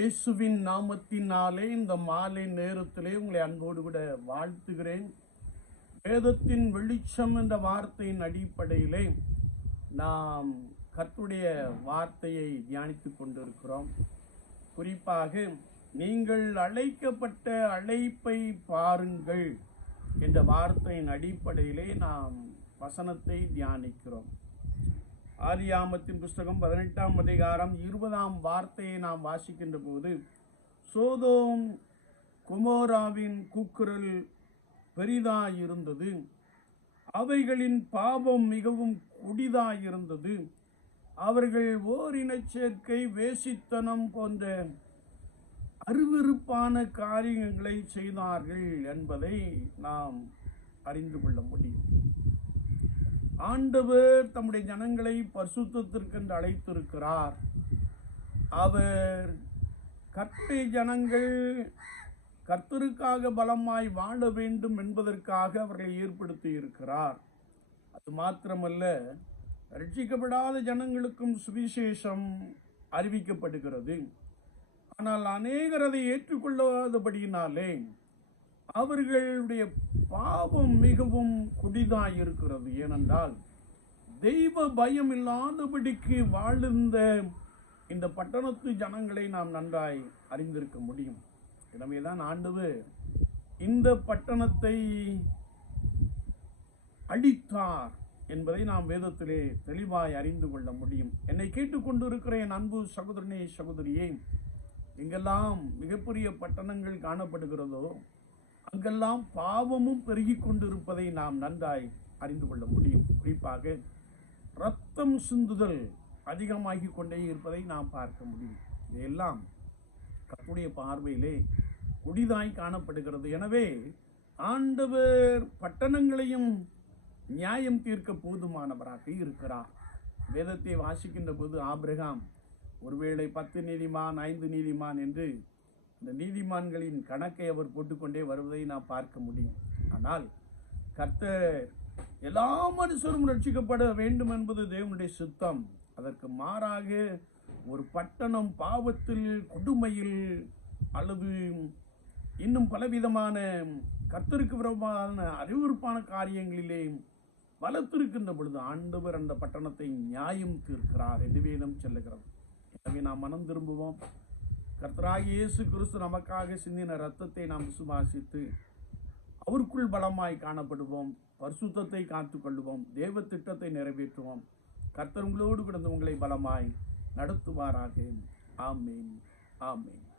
இயேசுவின் நாமத்தினாலே இந்த மாலை நேரத்திலே உங்களை அன்போடு கூட வாழ்த்துகிறேன். வேதத்தின் வெளிச்சம் என்ற வார்த்தையின் அடிப்படையிலே நாம் கத்துடைய வார்த்தையை தியானித்து கொண்டிருக்கிறோம். குறிப்பாக நீங்கள் அழைக்கப்பட்ட அழைப்பை பாருங்கள் என்ற வார்த்தையின் அடிப்படையிலே நாம் வசனத்தை தியானிக்கிறோம். ஆதியாமத்தின் புஸ்தகம் பதினெட்டாம் அதிகாரம் இருபதாம் வார்த்தையை நாம் வாசிக்கின்ற போது சோதோம் குமோராவின் கூக்குரல் பெரிதாயிருந்தது. அவைகளின் பாவம் மிகவும் கொடிதாயிருந்தது. அவர்கள் ஓரின சேர்க்கை வேசித்தனம் போன்ற அருவருப்பான காரியங்களை செய்தார்கள் என்பதை நாம் அறிந்து கொள்ள முடியும். ஆண்டவர் தம்முடைய ஜனங்களை பரிசுத்திற்கென்று அழைத்திருக்கிறார். அவர் கர்த்தருடைய ஜனங்கள் கர்த்தருக்காக பலமாய் வாழ வேண்டும் என்பதற்காக அவர்களை ஏற்படுத்தி இருக்கிறார் அது மாத்திரமல்ல ரட்சிக்கப்படாத ஜனங்களுக்கும் சுவிசேஷம் அறிவிக்கப்படுகிறது. ஆனால் அநேகர் அதை ஏற்றுக்கொள்ளாதபடியினாலே அவர்களுடைய பாவம் மிகவும் குடிதாக இருக்கிறது ஏனென்றால் தெய்வ பயம் இல்லாதபடிக்கு வாழ்ந்த இந்த பட்டணத்து ஜனங்களை நாம் நன்றாய் அறிந்திருக்க முடியும். எனவேதான் ஆண்டவர் இந்த பட்டணத்தை அழித்தார் என்பதை நாம் வேதத்திலே தெளிவாய் அறிந்து கொள்ள முடியும். என்னை கேட்டுக்கொண்டிருக்கிற என் அன்பு சகோதரனே சகோதரியே எங்கெல்லாம் மிகப்பெரிய பட்டணங்கள் காணப்படுகிறதோ அங்கெல்லாம் பாவமும் பெருகி கொண்டிருப்பதை நாம் நன்றாய் அறிந்து கொள்ள முடியும். குறிப்பாக ரத்தம் சிந்துதல் அதிகமாகி கொண்டே இருப்பதை நாம் பார்க்க முடியும். இதையெல்லாம் கத்துடைய பார்வையிலே குடிதாய் காணப்படுகிறது. எனவே ஆண்டவர் பட்டணங்களையும் நியாயம் தீர்க்க போதுமானவராக இருக்கிறார். வேதத்தை வாசிக்கின்ற போது ஆபிரகாம் ஒருவேளை பத்து நீதிமான் ஐந்து நீதிமான் என்று இந்த நீதிமான்களின் கணக்கை அவர் போட்டுக்கொண்டே வருவதை நாம் பார்க்க முடியும். ஆனால் கர்த்தர் எல்லா மனுஷரும் ரட்சிக்கப்பட வேண்டும் என்பது தேவனுடைய சுத்தம். அதற்கு மாறாக ஒரு பட்டணம் பாவத்தில் கொடுமையில் அல்லது இன்னும் பலவிதமான கர்த்தருக்கு விரோதமான அறிவுறுப்பான காரியங்களிலே பலத்திருக்கின்ற பொழுது ஆண்டவர் அந்த பட்டணத்தை நியாயம் தீர்க்கிறார் என்று வேதம் செல்லுகிறது. எனவே நாம் மனம் திரும்புவோம். கர்த்தராக இயேசு கிறிஸ்து நமக்காக சிந்தின ரத்தத்தை நாம் விசுவாசித்து அவருக்குள் பலமாய் காணப்படுவோம். பரிசுத்தத்தை காத்துக்கொள்வோம். தேவ திட்டத்தை நிறைவேற்றுவோம். கர்த்தர் உங்களோடு கிடந்து உங்களை பலமாய் நடத்துவாராக. ஆமேன். ஆமேன்.